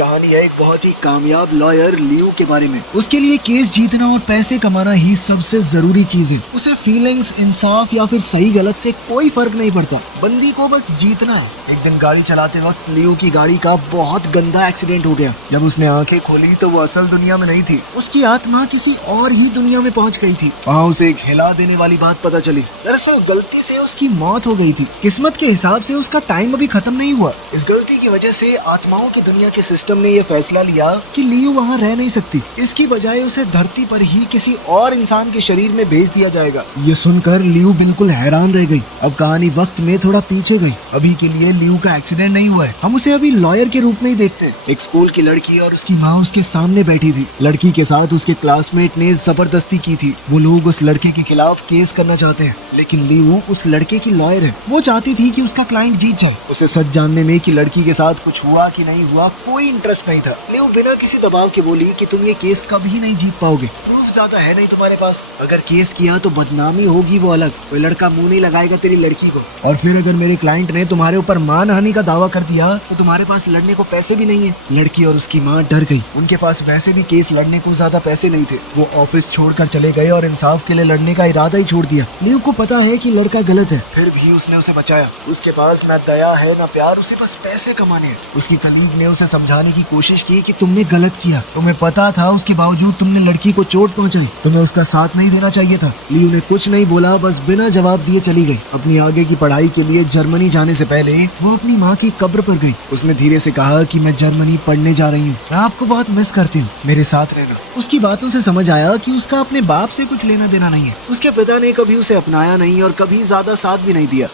कहानी है एक बहुत ही कामयाब लॉयर लियो के बारे में। उसके लिए केस जीतना और पैसे कमाना ही सबसे जरूरी चीज है। उसे फीलिंग्स, इंसाफ या फिर सही गलत से कोई फर्क नहीं पड़ता, बंदी को बस जीतना है। एक दिन गाड़ी चलाते वक्त लियो की गाड़ी का बहुत गंदा एक्सीडेंट हो गया। जब उसने आंखें खोली तो वो असल दुनिया में नहीं थी, उसकी आत्मा किसी और ही दुनिया में पहुंच गई थी। वहाँ उसे एक हिला देने वाली बात पता चली। दरअसल गलती से उसकी मौत हो गई थी। किस्मत के हिसाब से उसका टाइम अभी खत्म नहीं हुआ। इस गलती की वजह से आत्माओं की दुनिया के सिस्टम ने यह फैसला लिया कि लियो वहाँ रह नहीं सकती। इसकी बजाय उसे धरती पर ही किसी और इंसान के शरीर में भेज दिया जाएगा। ये सुनकर लियो बिल्कुल हैरान रह गई। अब कहानी वक्त में थोड़ा पीछे गई। अभी के लिए लियो का एक्सीडेंट नहीं हुआ है, हम उसे अभी लॉयर के रूप में ही देखते हैं। एक स्कूल की लड़की और उसकी माँ उसके सामने बैठी थी। लड़की के साथ उसके क्लासमेट ने जबरदस्ती की थी। वो लोग उस लड़के के खिलाफ केस करना चाहते हैं, लेकिन लियो उस लड़के की लॉयर है। वो चाहती थी कि उसका क्लाइंट जीत जाए। उसे सच जानने में कि लड़की के साथ कुछ हुआ कि नहीं हुआ कोई इंटरेस्ट नहीं था। लियो बिना किसी दबाव के बोली कि तुम ये केस कभी नहीं जीत पाओगे, प्रूफ ज्यादा है नहीं तुम्हारे पास। अगर केस किया तो बदनामी होगी वो अलग, कोई लड़का मुंह नहीं लगाएगा तेरी लड़की को। और फिर अगर मेरे क्लाइंट ने तुम्हारे ऊपर मानहानि का दावा कर दिया तो तुम्हारे पास लड़ने को पैसे भी नहीं है। लड़की और उसकी माँ डर गई। उनके पास वैसे भी केस लड़ने को ज्यादा पैसे नहीं थे। वो ऑफिस छोड़कर चले गए और इंसाफ के लिए लड़ने का इरादा ही छोड़ दिया। लियो को पता है कि लड़का गलत है, फिर भी उसने उसे बचाया। उसके पास ना दया है ना प्यार, उसे बस पैसे कमाने हैं। उसकी कलीग ने उसे समझाने की कोशिश की कि तुमने गलत किया, तुम्हें पता था, उसके बावजूद तुमने लड़की को चोट पहुंचाई, तुम्हें उसका साथ नहीं देना चाहिए था। लियो ने कुछ नहीं बोला, बस बिना जवाब दिए चली गई। अपनी आगे की पढ़ाई के लिए जर्मनी जाने से पहले वो अपनी माँ की कब्र पर गई। उसने धीरे से कहा कि मैं जर्मनी पढ़ने जा रही हूँ, मैं आपको बहुत मिस करती हूँ, मेरे साथ रहना। उसकी बातों से समझ आया कि उसका अपने बाप से कुछ लेना देना नहीं है। उसके पिता ने कभी उसे अपनाया नहीं और कभी ज्यादा साथ भी नहीं दिया।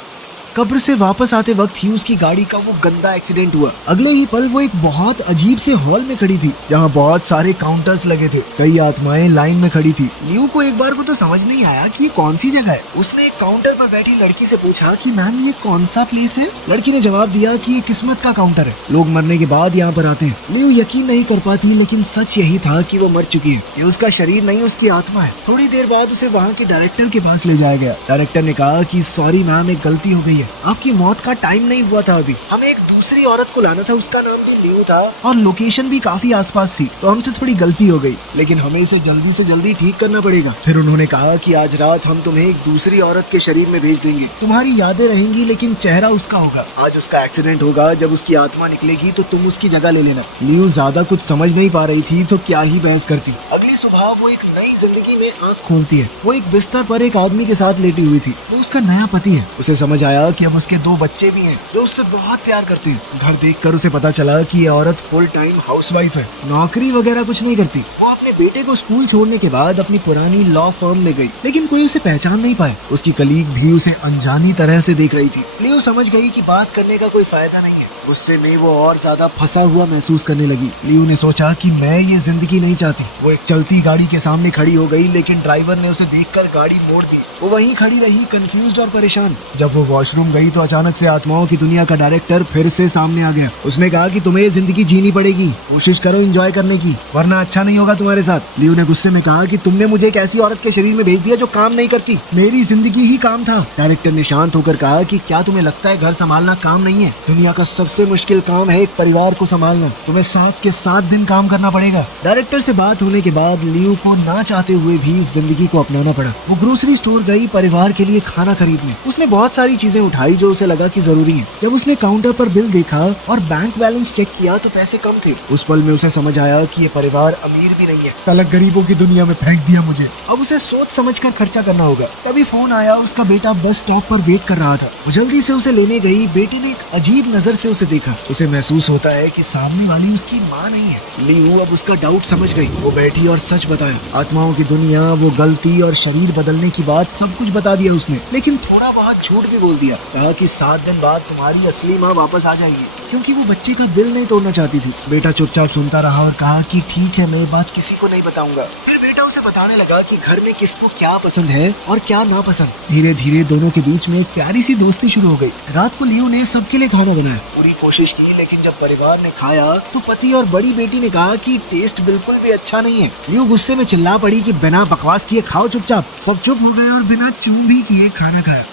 कब्र से वापस आते वक्त ही उसकी गाड़ी का वो गंदा एक्सीडेंट हुआ। अगले ही पल वो एक बहुत अजीब से हॉल में खड़ी थी, जहाँ बहुत सारे काउंटर्स लगे थे। कई आत्माएं लाइन में खड़ी थी। लियो को एक बार को तो समझ नहीं आया कि ये कौन सी जगह है। उसने एक काउंटर पर बैठी लड़की से पूछा कि मैम ये कौन सा प्लेस है। लड़की ने जवाब दिया कि ये किस्मत का काउंटर है, लोग मरने के बाद यहाँ पर आते हैं। लियो यकीन नहीं कर पाती, लेकिन सच यही था कि वो मर चुकी है। ये उसका शरीर नहीं, उसकी आत्मा है। थोड़ी देर बाद उसे वहाँ के डायरेक्टर के पास ले जाया गया। डायरेक्टर ने कहा कि सॉरी मैम, एक गलती हो गई है, आपकी मौत का टाइम नहीं हुआ था अभी, हमें एक दूसरी औरत को लाना था, उसका नाम भी लियो था और लोकेशन भी काफी आसपास थी, तो हमसे थोड़ी गलती हो गई, लेकिन हमें इसे जल्दी से जल्दी ठीक करना पड़ेगा। फिर उन्होंने कहा कि आज रात हम तुम्हें एक दूसरी औरत के शरीर में भेज देंगे, तुम्हारी यादें रहेंगी लेकिन चेहरा उसका होगा। आज उसका एक्सीडेंट होगा, जब उसकी आत्मा निकलेगी तो तुम उसकी जगह ले लेना। लियो ज्यादा कुछ समझ नहीं पा रही थी तो क्या ही बहस करती। अगली सुबह वो एक नई जिंदगी में आँख खोलती है। वो एक बिस्तर पर एक आदमी के साथ लेटी हुई थी। वो उसका नया पति है। उसे समझ आया कि अब उसके 2 बच्चे भी हैं जो उससे बहुत प्यार करते हैं। घर देखकर उसे पता चला कि ये औरत फुल टाइम हाउसवाइफ है, नौकरी वगैरह कुछ नहीं करती। वो अपने बेटे को स्कूल छोड़ने के बाद अपनी पुरानी लॉ फर्म में गई, लेकिन कोई उसे पहचान नहीं पाए। उसकी कलीग भी उसे अनजानी तरह से देख रही थी। लियो समझ गई कि बात करने का कोई फायदा नहीं है। गुस्से में वो और ज्यादा फंसा हुआ महसूस करने लगी। लियो ने सोचा कि मैं ये जिंदगी नहीं चाहती। वो एक चलती गाड़ी के सामने खड़ी हो गई, लेकिन ड्राइवर ने उसे देखकर गाड़ी मोड़ दी। वो वहीं खड़ी रही, कंफ्यूज्ड और परेशान। जब वो वॉशरूम गई तो अचानक से आत्माओं की दुनिया का डायरेक्टर फिर से सामने आ गया। उसने कहा कि तुम्हें ये जिंदगी जीनी पड़ेगी, कोशिश करो एंजॉय करने की, वरना अच्छा नहीं होगा तुम्हारे साथ। लियो ने गुस्से में कहा कि तुमने मुझे एक ऐसी औरत के शरीर में भेज दिया जो काम नहीं करती, मेरी जिंदगी ही काम था। डायरेक्टर ने शांत होकर कहा कि क्या तुम्हें लगता है घर संभालना काम नहीं है? दुनिया का सबसे मुश्किल काम है एक परिवार को संभालना, तुम्हें 7 के 7 दिन काम करना पड़ेगा। डायरेक्टर से बात होने के बाद लियो को ना चाहते हुए भी इस जिंदगी को अपनाना पड़ा। वो ग्रोसरी स्टोर गई परिवार के लिए खाना खरीदने। उसने बहुत सारी चीजें उठाई जो उसे लगा कि जरूरी है। जब उसने काउंटर पर बिल देखा और बैंक बैलेंस चेक किया तो पैसे कम थे। उस पल में उसे समझ आया कि ये परिवार अमीर भी नहीं है, साला गरीबों की दुनिया में फेंक दिया मुझे। अब उसे सोच समझ कर खर्चा करना होगा। तभी फोन आया, उसका बेटा बस स्टॉप पर वेट कर रहा था। वो जल्दी से उसे लेने गई। बेटे ने एक अजीब नजर से उसे देखा। उसे महसूस होता है कि सामने वाली उसकी माँ नहीं है। लियो अब उसका डाउट समझ गई। वो बैठी और सच बताया। आत्माओं की दुनिया, वो गलती और शरीर बदलने की बात सब कुछ बता दिया उसने, लेकिन थोड़ा बहुत झूठ भी बोल दिया। कहा कि 7 दिन बाद तुम्हारी असली माँ वापस आ जाएगी, क्योंकि वो बच्चे का दिल नहीं तोड़ना चाहती थी। बेटा चुपचाप सुनता रहा और कहा कि ठीक है, मैं ये बात किसी को नहीं बताऊंगा। फिर बेटा उसे बताने लगा कि घर में किसको क्या पसंद है और क्या नापसंद। धीरे धीरे दोनों के बीच में एक प्यारी सी दोस्ती शुरू हो गई। रात को लियो ने सबके लिए खाना बनाया, पूरी कोशिश की, लेकिन जब परिवार ने खाया तो पति और बड़ी बेटी ने कहा कि टेस्ट बिल्कुल भी अच्छा नहीं है। लियो गुस्से में चिल्ला पड़ी कि बिना बकवास किए खाओ चुपचाप। सब चुप हो गए और बिना चूं भी किए खाना खाया।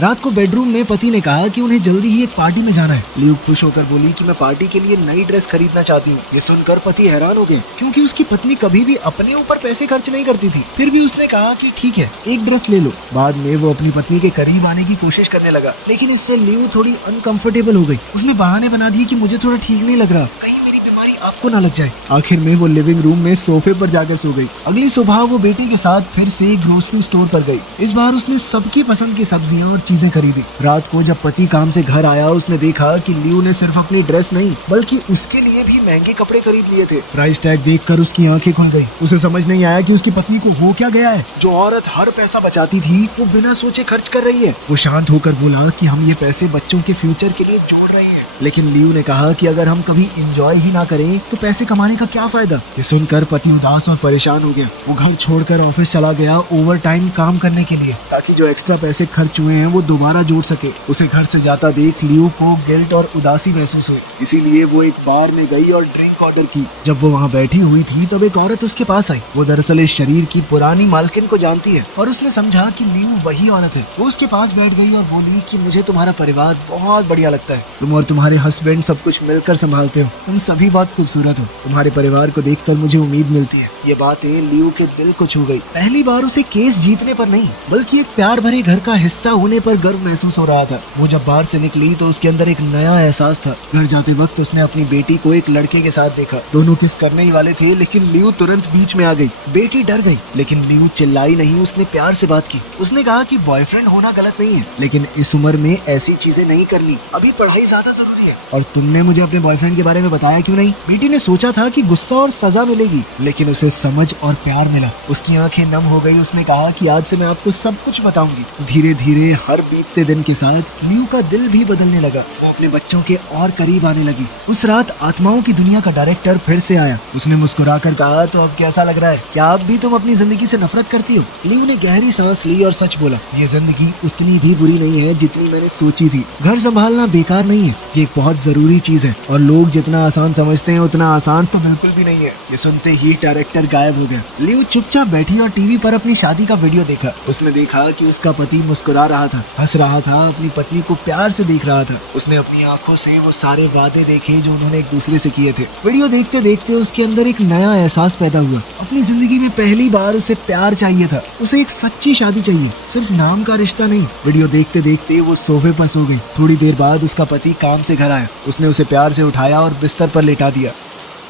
रात को बेडरूम में पति ने कहा कि उन्हें जल्दी ही एक पार्टी में जाना है। लियू खुश होकर बोली कि मैं पार्टी के लिए नई ड्रेस खरीदना चाहती हूँ। ये सुनकर पति हैरान हो गए क्योंकि उसकी पत्नी कभी भी अपने ऊपर पैसे खर्च नहीं करती थी। फिर भी उसने कहा कि ठीक है, एक ड्रेस ले लो। बाद में वो अपनी पत्नी के करीब आने की कोशिश करने लगा, लेकिन इससे लियू थोड़ी अनकंफर्टेबल हो गई। उसने बहाने बना दिए कि मुझे थोड़ा ठीक नहीं लग रहा, कहीं मेरी बीमारी आपको ना लग जाए। आखिर में वो लिविंग रूम में सोफे पर जाकर सो गई। अगली सुबह वो बेटी के साथ फिर से ग्रोसरी स्टोर पर गई। इस बार उसने सबकी पसंद की सब्जियां और चीजें खरीदी। रात को जब पति काम से घर आया, उसने देखा कि लियू ने सिर्फ अपनी ड्रेस नहीं बल्कि उसके लिए भी महंगे कपड़े खरीद लिए थे। प्राइस टैग देखकर उसकी आंखें खुल गई। उसे समझ नहीं आया कि उसकी पत्नी को हो क्या गया है। जो औरत हर पैसा बचाती थी वो बिना सोचे खर्च कर रही है। वो शांत होकर बोला कि हम ये पैसे बच्चों के फ्यूचर के लिए जोड़ रहे हैं। लेकिन लियू ने कहा कि अगर हम कभी एंजॉय ही ना करें तो पैसे कमाने का क्या फायदा। ये सुनकर पति उदास और परेशान हो गया। वो घर छोड़कर ऑफिस चला गया ओवर टाइम काम करने के लिए, ताकि जो एक्स्ट्रा पैसे खर्च हुए हैं वो दोबारा जोड़ सके। उसे घर से जाता देख लियू को गिल्ट और उदासी महसूस हुई। इसीलिए वो एक बार में गई और ड्रिंक ऑर्डर की। जब वो वहाँ बैठी हुई थी तब एक औरत उसके पास आई। वो दरअसल इस शरीर की पुरानी मालकिन को जानती है और उसने समझा कि लियू वही औरत है। वो उसके पास बैठ गई और बोली कि मुझे तुम्हारा परिवार बहुत बढ़िया लगता है। तुम और तुम्हारे हस्बैंड सब कुछ मिलकर संभालते हो। तुम सभी बहुत खूबसूरत हो। तुम्हारे परिवार को देखकर मुझे उम्मीद मिलती है। ये बातें लियू के दिल को छू गई। पहली बार उसे केस जीतने पर नहीं बल्कि एक प्यार भरे घर का हिस्सा होने पर गर्व महसूस हो रहा था। वो जब बाहर से निकली तो उसके अंदर एक नया एहसास था। घर जाते वक्त उसने अपनी बेटी को एक लड़के के साथ देखा। दोनों किस करने ही वाले थे, लेकिन लियू तुरंत बीच में आ गई। बेटी डर गई, लेकिन लियू चिल्लाई नहीं। उसने प्यार से बात की। उसने कहा कि बॉयफ्रेंड होना गलत नहीं है, लेकिन इस उम्र में ऐसी चीजें नहीं करनी। अभी पढ़ाई ज्यादा जरूरी है। और तुमने मुझे अपने बॉयफ्रेंड के बारे में बताया क्यों नहीं? बेटी ने सोचा था कि गुस्सा और सजा मिलेगी, लेकिन उसे समझ और प्यार मिला। उसकी आंखें नम हो गई। उसने कहा कि आज से मैं आपको सब कुछ बताऊंगी। धीरे धीरे हर बीतते दिन के साथ लियू का दिल भी बदलने लगा। वो अपने बच्चों के और करीब आने लगी। उस रात आत्माओं की दुनिया का डायरेक्टर फिर से आया। उसने मुस्कुराकर कहा, तो अब कैसा लग रहा है? क्या अब भी तुम अपनी जिंदगी से नफरत करती हो? लियू ने गहरी सांस ली और सच बोला, ये जिंदगी उतनी भी बुरी नहीं है जितनी मैंने सोची थी। घर संभालना बेकार नहीं है, ये एक बहुत जरूरी चीज है और लोग जितना आसान समझते हैं उतना आसान तो बिल्कुल भी नहीं है। ये सुनते ही डायरेक्टर गायब हो गया। लियू चुपचाप बैठी और टीवी पर अपनी शादी का वीडियो देखा। उसने देखा कि उसका पति मुस्कुरा रहा था, हंस रहा था, अपनी पत्नी को प्यार से देख रहा था। उसने अपनी आंखों से वो सारे वादे देखे जो उन्होंने एक दूसरे से किए थे। वीडियो देखते देखते उसके अंदर एक नया एहसास पैदा हुआ। अपनी जिंदगी में पहली बार उसे प्यार चाहिए था। उसे एक सच्ची शादी चाहिए, सिर्फ नाम का रिश्ता नहीं। वीडियो देखते देखते वो सोफे पर सो गई। थोड़ी देर बाद उसका पति काम से घर आया। उसने उसे प्यार से उठाया और बिस्तर पर लेटा दिया।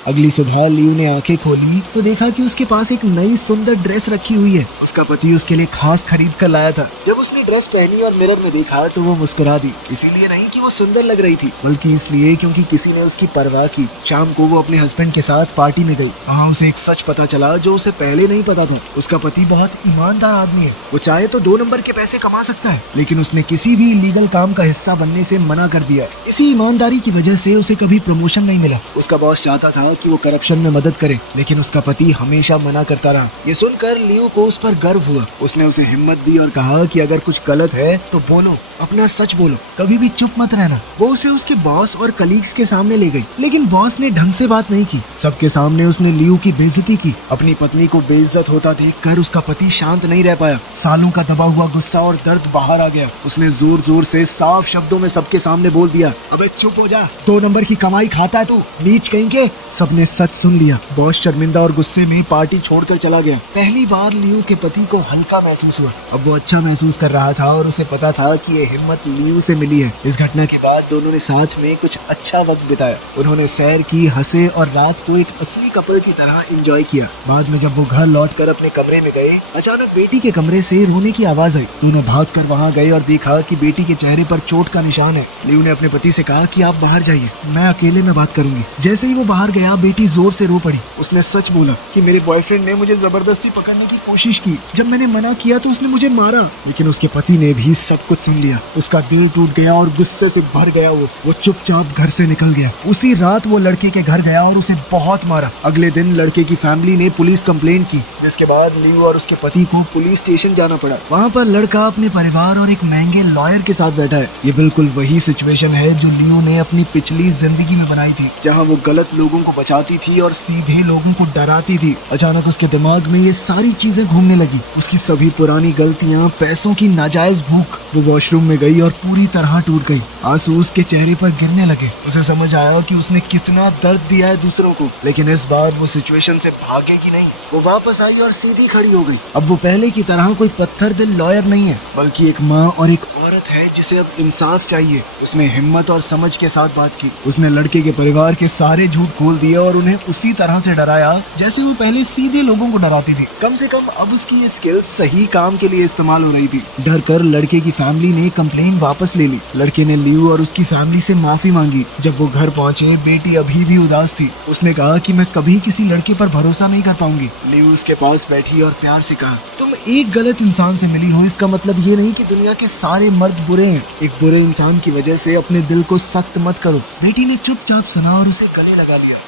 अगली सुबह लियू ने आंखें खोली तो देखा कि उसके पास एक नई सुंदर ड्रेस रखी हुई है। उसका पति उसके लिए खास खरीद कर लाया था। जब उसने ड्रेस पहनी और मिरर में देखा तो वो मुस्कुरा दी। इसीलिए नहीं कि वो सुंदर लग रही थी, बल्कि इसलिए क्योंकि किसी ने उसकी परवाह की। शाम को वो अपने हस्बैंड के साथ पार्टी में गई। वहाँ उसे एक सच पता चला जो उसे पहले नहीं पता था। उसका पति बहुत ईमानदार आदमी है। वो चाहे तो 2 नंबर के पैसे कमा सकता है, लेकिन उसने किसी भी इलीगल काम का हिस्सा बनने से मना कर दिया। इसी ईमानदारी की वजह से उसे कभी प्रमोशन नहीं मिला। उसका बॉस चाहता था कि वो करप्शन में मदद करे, लेकिन उसका पति हमेशा मना करता रहा। ये सुनकर लियू को उस पर गर्व हुआ। उसने उसे हिम्मत दी और कहा कि अगर कुछ गलत है तो बोलो, अपना सच बोलो, कभी भी चुप मत रहना। वो उसे उसके बॉस और कलीग्स के सामने ले गई, लेकिन बॉस ने ढंग से बात नहीं की। सबके सामने उसने लियू की बेइज्जती की। अपनी पत्नी को बेइज्जत होता देखकर उसका पति शांत नहीं रह पाया। सालों का दबा हुआ गुस्सा और दर्द बाहर आ गया। उसने जोर जोर से साफ शब्दों में सबके सामने बोल दिया, अबे चुप हो जा, 2 नंबर की कमाई खाता है तू, नीच कहीं के। सबने सच सुन लिया। बॉस शर्मिंदा और गुस्से में पार्टी छोड़कर चला गया। पहली बार लियू के पति को हल्का महसूस हुआ। अब वो अच्छा महसूस कर रहा था और उसे पता था कि ये हिम्मत लियू से मिली है। इस घटना के बाद दोनों ने साथ में कुछ अच्छा वक्त बिताया। उन्होंने सैर की, हंसे और रात को एक असली कपल की तरह एंजॉय किया। बाद में जब वो घर लौटकर अपने कमरे में गए, अचानक बेटी के कमरे से रोने की आवाज आई। दोनों भागकर वहां गए और देखा कि बेटी के चेहरे पर चोट का निशान है। लियू ने अपने पति से कहा कि आप बाहर जाइए, मैं अकेले में बात करूंगी। जैसे ही वो बाहर गया, बेटी जोर से रो पड़ी। उसने सच बोला कि मेरे बॉयफ्रेंड ने मुझे जबरदस्ती पकड़ने की कोशिश की। जब मैंने मना किया तो उसने मुझे मारा। लेकिन उसके पति ने भी सब कुछ सुन लिया। उसका दिल टूट गया और गुस्से से भर गया। वो चुपचाप घर से निकल गया। उसी रात वो लड़के के घर गया और उसे बहुत मारा। अगले दिन लड़के की फैमिली ने पुलिस कंप्लेंट की, जिसके बाद लियू और उसके पति को पुलिस स्टेशन जाना पड़ा। वहाँ पर लड़का अपने परिवार और एक महंगे लॉयर के साथ बैठा है। ये बिल्कुल वही सिचुएशन है जो लियू ने अपनी पिछली जिंदगी में बनाई थी, जहाँ वो गलत लोगों को बचाती थी और सीधे लोगों को डराती थी। अचानक उसके दिमाग में ये सारी चीजें घूमने लगी, उसकी सभी पुरानी गलतियां, पैसों की नाजायज भूख। वो वॉशरूम में गई और पूरी तरह टूट गई। आंसू उसके चेहरे पर गिरने लगे। उसे समझ आया कि उसने कितना दर्द दिया है दूसरों को, लेकिन इस बार वो सिचुएशन से भागेगी नहीं। वो वापस आई और सीधी खड़ी हो गई। अब वो पहले की तरह कोई पत्थर दिल लॉयर नहीं है, बल्कि एक माँ और एक औरत है जिसे अब इंसाफ चाहिए। उसने हिम्मत और समझ के साथ बात की। उसने लड़के के परिवार के सारे झूठ खोल दिए और उन्हें उसी तरह से डराया जैसे वो पहले सीधे लोगों को डराती थी। कम से कम अब उसकी ये स्किल सही काम के लिए इस्तेमाल हो रही थी। डर कर लड़के की फैमिली ने कंप्लेन वापस ले ली। लड़के ने लियू और उसकी फैमिली से माफी मांगी। जब वो घर पहुंचे, बेटी अभी भी उदास थी। उसने कहा कि मैं कभी किसी लड़के पर भरोसा नहीं कर पाऊंगी। लियू उसके पास बैठी और प्यार से कहा, तुम एक गलत इंसान से मिली हो, इसका मतलब ये नहीं कि दुनिया के सारे मर्द बुरे हैं। एक बुरे इंसान की वजह से अपने दिल को सख्त मत करो। बेटी ने चुपचाप सुना और उसे गले लगा लिया।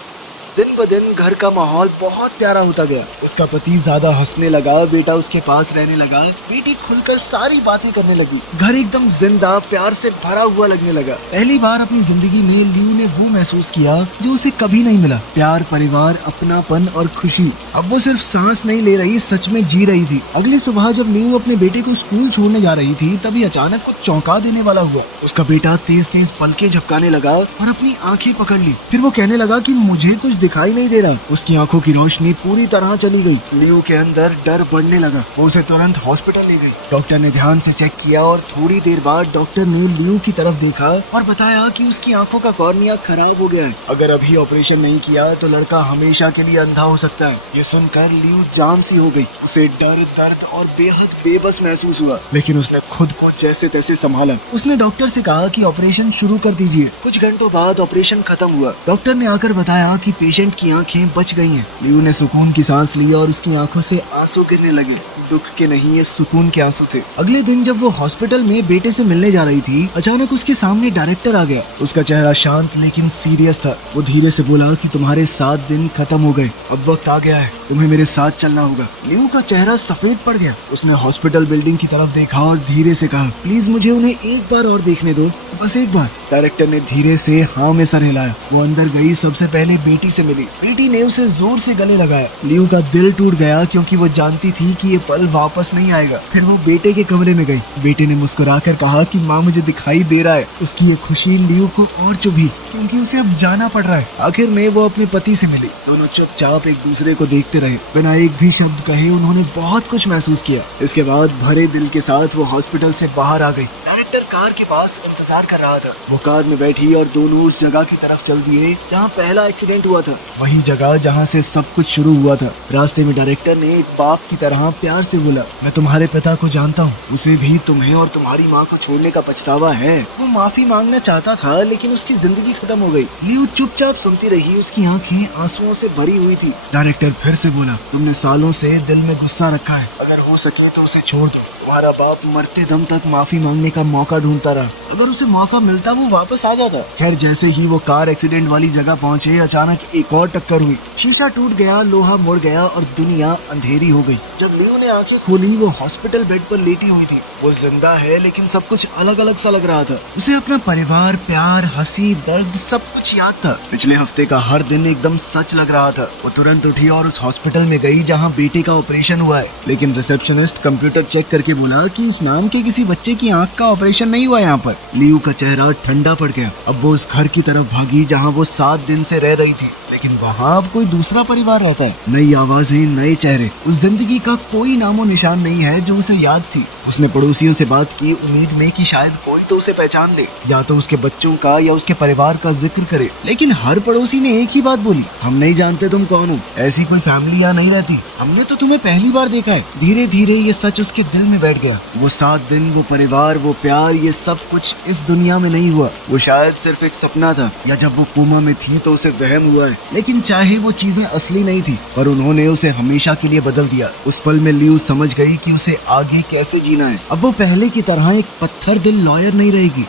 दिन ब दिन घर का माहौल बहुत प्यारा होता गया। उसका पति ज्यादा हंसने लगा, बेटा उसके पास रहने लगा, बेटी खुलकर सारी बातें करने लगी। घर एकदम जिंदा, प्यार से भरा हुआ लगने लगा। पहली बार अपनी जिंदगी में लियू ने वो महसूस किया जो उसे कभी नहीं मिला, प्यार, परिवार, अपनापन और खुशी। अब वो सिर्फ सांस नहीं ले रही, सच में जी रही थी। अगली सुबह जब लियू अपने बेटे को स्कूल छोड़ने जा रही थी, तभी अचानक कुछ चौंका देने वाला हुआ। उसका बेटा तेज तेज पलकें झपकाने लगा और अपनी आंखें पकड़ ली। फिर वो कहने लगा कि मुझे कुछ दिखाई नहीं दे रहा। उसकी आंखों की रोशनी पूरी तरह चली गई। लियू के अंदर डर बढ़ने लगा। वो उसे तुरंत हॉस्पिटल ले गई। डॉक्टर ने ध्यान से चेक किया और थोड़ी देर बाद डॉक्टर ने लियू की तरफ देखा और बताया कि उसकी आंखों का कॉर्निया खराब हो गया है। अगर अभी ऑपरेशन नहीं किया तो लड़का हमेशा के लिए अंधा हो सकता है। ये सुनकर लियू जाम सी हो गई। उसे डर, दर्द और बेहद बेबस महसूस हुआ, लेकिन उसने खुद को जैसे तैसे संभाला। उसने डॉक्टर से कहा कि ऑपरेशन शुरू कर दीजिए। कुछ घंटों बाद ऑपरेशन खत्म हुआ। डॉक्टर ने आकर बताया कि पेशेंट की आंखें बच गई हैं। लियू ने सुकून की सांस ली और उसकी आंखों से आंसू गिरने लगे। दुख के नहीं, ये सुकून के आंसू थे। अगले दिन जब वो हॉस्पिटल में बेटे से मिलने जा रही थी, अचानक उसके सामने डायरेक्टर आ गया। उसका चेहरा शांत लेकिन सीरियस था। वो धीरे से बोला कि तुम्हारे 7 दिन खत्म हो गए, अब वक्त आ गया है, तुम्हें मेरे साथ चलना होगा। लियू का चेहरा सफेद पड़ गया। उसने हॉस्पिटल बिल्डिंग की तरफ देखा और धीरे से कहा, प्लीज मुझे उन्हें एक बार और देखने दो, बस एक बार। डायरेक्टर ने धीरे से हाँ में सर हिलाया। वो अंदर गई, सबसे पहले बेटी से मिली। बेटी ने उसे जोर से गले लगाया। लियू का दिल टूट गया क्योंकि वो जानती थी कि ये पल वापस नहीं आएगा। फिर वो बेटे के कमरे में गई। बेटे ने मुस्कुराकर कहा कि माँ मुझे दिखाई दे रहा है। उसकी ये खुशी लियू को और चुभी क्योंकि उसे अब जाना पड़ रहा है। आखिर में वो अपने पति से मिली। दोनों चुपचाप एक दूसरे को देखते रहे। बिना एक भी शब्द कहे उन्होंने बहुत कुछ महसूस किया। इसके बाद भरे दिल के साथ वो हॉस्पिटल से बाहर आ गई। डायरेक्टर कार के पास इंतजार कर रहा था। वो कार में बैठी और दोनों उस जगह की तरफ चल दिए जहाँ पहला एक्सीडेंट हुआ था, वही जगह जहाँ से सब कुछ शुरू हुआ था। रास्ते में डायरेक्टर ने एक बाप की तरह प्यार से बोला, मैं तुम्हारे पिता को जानता हूँ, उसे भी तुम्हें और तुम्हारी माँ को छोड़ने का पछतावा है। वो माफी मांगना चाहता था लेकिन उसकी जिंदगी खत्म हो गई। लियू चुपचाप सुनती रही। उसकी आंखें आंसुओं से भरी हुई थी। डायरेक्टर फिर से बोला, तुमने सालों से दिल में गुस्सा रखा है, अगर हो सके तो उसे छोड़ दो। तुम्हारा बाप मरते दम तक माफी मांगने का मौका ढूंढता रहा। अगर उसे मौका मिलता वो वापस आ जाता। खैर, जैसे ही वो कार एक्सीडेंट वाली जगह पहुंचे, अचानक एक और टक्कर हुई। शीशा टूट गया, लोहा मुड़ गया और दुनिया अंधेरी हो गई। जब लियू ने आंखें खोली, वो हॉस्पिटल बेड पर लेटी हुई थी। वो जिंदा है लेकिन सब कुछ अलग अलग सा लग रहा था। उसे अपना परिवार, प्यार, हंसी, दर्द सब कुछ याद था। पिछले हफ्ते का हर दिन एकदम सच लग रहा था। वो तुरंत उठी और उस हॉस्पिटल में गई जहाँ बेटे का ऑपरेशन हुआ है। लेकिन रिसेप्शनिस्ट कंप्यूटर चेक करके बोला कि इस नाम के किसी बच्चे की आंख का ऑपरेशन नहीं हुआ यहाँ पर। लियू का चेहरा ठंडा पड़ गया। अब वो उस घर की तरफ भागी जहाँ वो 7 दिन से रह रही थी, लेकिन वहाँ अब कोई दूसरा परिवार रहता है। नई आवाजें, नए चेहरे। उस जिंदगी का कोई नामो निशान नहीं है जो उसे याद थी। उसने पड़ोसियों से बात की, उम्मीद में कि शायद कोई तो उसे पहचान ले, या तो उसके बच्चों का या उसके परिवार का जिक्र करे। लेकिन हर पड़ोसी ने एक ही बात बोली, हम नहीं जानते तुम कौन हो, ऐसी कोई फैमिली यहाँ नहीं रहती, हमने तो तुम्हें पहली बार देखा है। धीरे धीरे ये सच उसके दिल में बैठ गया। वो 7 दिन, वो परिवार, वो प्यार, ये सब कुछ इस दुनिया में नहीं हुआ। वो शायद सिर्फ एक सपना था, या जब वो कोमा में थी तो उसे वहम हुआ है। लेकिन चाहे वो चीजें असली नहीं थी, पर उन्होंने उसे हमेशा के लिए बदल दिया। उस पल में लियू समझ गई कि उसे आगे कैसे जीना है। अब वो पहले की तरह एक पत्थर दिल लॉयर नहीं रहेगी।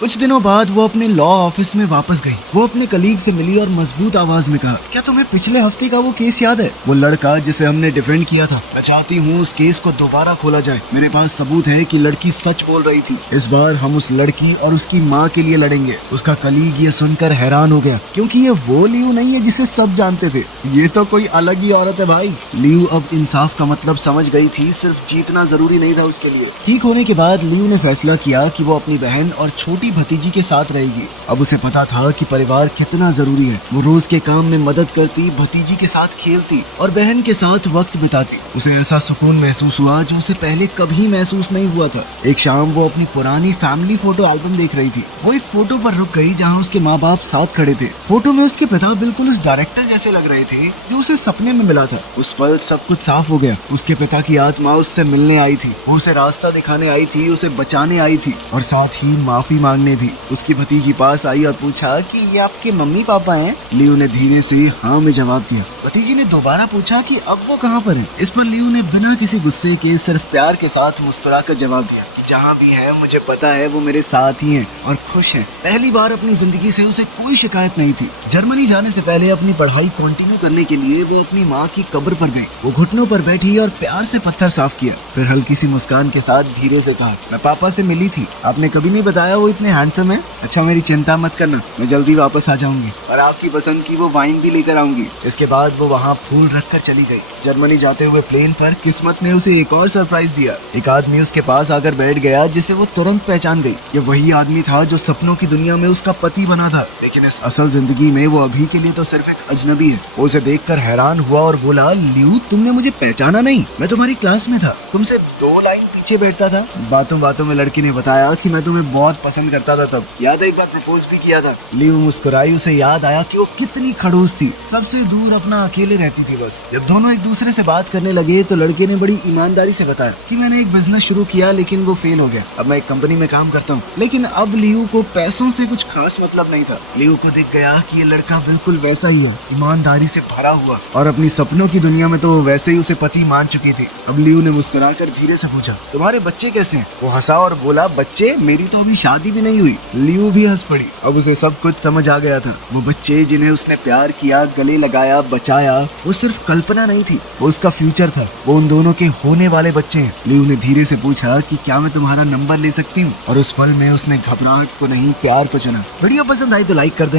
कुछ दिनों बाद वो अपने लॉ ऑफिस में वापस गई। वो अपने कलीग से मिली और मजबूत आवाज में कहा, क्या तुम्हें पिछले हफ्ते का वो केस याद है? वो लड़का जिसे हमने डिफेंड किया था। मैं चाहती हूँ उस केस को दोबारा खोला जाए। मेरे पास सबूत है कि लड़की सच बोल रही थी। इस बार हम उस लड़की और उसकी माँ के लिए लड़ेंगे। उसका कलीग ये सुनकर हैरान हो गया, क्योंकि ये वो लियू नहीं है जिसे सब जानते थे। ये तो कोई अलग ही औरत है भाई। लियू अब इंसाफ का मतलब समझ गई थी। सिर्फ जीतना जरूरी नहीं था उसके लिए। ठीक होने के बाद लियू ने फैसला किया कि वो अपनी बहन और छोटी भतीजी के साथ रहेगी। अब उसे पता था कि परिवार कितना जरूरी है। वो रोज के काम में मदद करती, भतीजी के साथ खेलती और बहन के साथ वक्त बिताती। उसे ऐसा सुकून महसूस हुआ जो उसे पहले कभी महसूस नहीं हुआ था। एक शाम वो अपनी पुरानी फैमिली फोटो एल्बम देख रही थी। वो एक फोटो पर रुक गई जहाँ उसके माँ बाप साथ खड़े थे। फोटो में उसके पिता बिल्कुल उस डायरेक्टर जैसे लग रहे थे जो उसे सपने में मिला था। उस पल सब कुछ साफ हो गया। उसके पिता की आत्मा उससे मिलने आई थी। वो उसे रास्ता दिखाने आई थी, उसे बचाने आई थी और साथ ही माफी मांगने भी। उसकी भतीजी पास आई और पूछा कि ये आपके मम्मी पापा हैं? लियू ने धीरे से हाँ में जवाब दिया। भतीजी ने दोबारा पूछा कि अब वो कहाँ पर है? इस पर लियू ने बिना किसी गुस्से के सिर्फ प्यार के साथ मुस्कुराकर जवाब दिया, जहाँ भी है मुझे पता है वो मेरे साथ ही हैं और खुश हैं। पहली बार अपनी जिंदगी से उसे कोई शिकायत नहीं थी। जर्मनी जाने से पहले अपनी पढ़ाई कंटिन्यू करने के लिए वो अपनी माँ की कब्र पर गई। वो घुटनों पर बैठी और प्यार से पत्थर साफ किया। फिर हल्की सी मुस्कान के साथ धीरे से कहा, मैं पापा से मिली थी। आपने कभी नहीं बताया वो इतने हैंडसम है। अच्छा मेरी चिंता मत करना, मैं जल्दी वापस आ जाऊंगी और आपकी पसंद की वो वाइन भी लेकर आऊंगी। इसके बाद वो वहाँ फूल रख कर चली गई। जर्मनी जाते हुए प्लेन पर किस्मत ने उसे एक और सरप्राइज दिया। एक आदमी उसके पास आकर बैठ गया जिसे वो तुरंत पहचान गई। ये वही आदमी था जो सपनों की दुनिया में उसका पति बना था, लेकिन इस असल जिंदगी में वो अभी के लिए तो सिर्फ एक अजनबी है। वो उसे देखकर हैरान हुआ और बोला, लियू तुमने मुझे पहचाना नहीं? मैं तुम्हारी क्लास में था, तुमसे 2 लाइन पीछे बैठता था। बातों बातों में लड़की ने बताया कि मैं तुम्हें बहुत पसंद करता था। तब याद है एक बार प्रपोज भी किया था। लियू मुस्कुराई। उसे याद आया कि वो कितनी खड़ूस थी, सबसे दूर अपना अकेले रहती थी बस। जब दोनों एक दूसरे से बात करने लगे तो लड़के ने बड़ी ईमानदारी से बताया कि मैंने एक बिजनेस शुरू किया लेकिन वो फेल हो गया। अब मैं एक कंपनी में काम करता हूँ। लेकिन अब लियू को पैसों से कुछ खास मतलब नहीं था। लियू को दिख गया कि ये लड़का बिल्कुल वैसा ही है, ईमानदारी से भरा हुआ, और अपनी सपनों की दुनिया में तो वैसे ही उसे पति मान चुकी थी। अब लियू ने मुस्कुराकर धीरे से पूछा, तुम्हारे बच्चे कैसे हैं? वो हंसा और बोला, बच्चे? मेरी तो अभी शादी भी नहीं हुई। लियू भी हंस पड़ी। अब उसे सब कुछ समझ आ गया था। वो बच्चे जिन्हें उसने प्यार किया, गले लगाया, बचाया, वो सिर्फ कल्पना नहीं थी, वो उसका फ्यूचर था। वो उन दोनों के होने वाले बच्चे हैं। लियू ने धीरे से पूछा कि क्या मैं तुम्हारा नंबर ले सकती हूँ? और उस पल में उसने घबराहट को नहीं, प्यार को चुना। वीडियो पसंद आई तो लाइक कर देना।